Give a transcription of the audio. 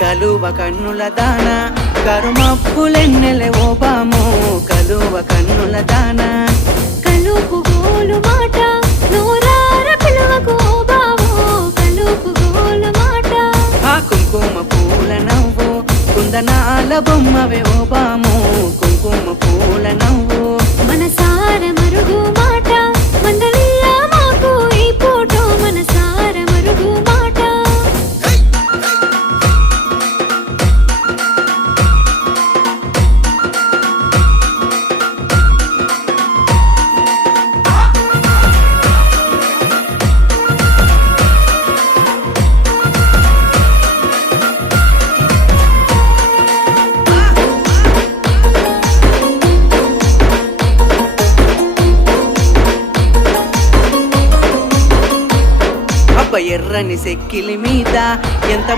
కలువ కన్నుల దాన కరుమప్పులెన్నెలే ఓ బాము కలువ కన్నుల దాన కలుపు గోలు మాట నూరార పిలువకు ఓ బావో కలుపు గోలు మాట ఆ కుంకుమ పూల నవ్వు కుందనాల బొమ్మవే ఓ బాము కుంకుమ పూల నవ్వు మనసార మరుగు మాట మందలియ మాకు ఈ పూట మనసార మరుగు మాట అబ్బ ఎర్రని సెక్కిలి మీద ఎంత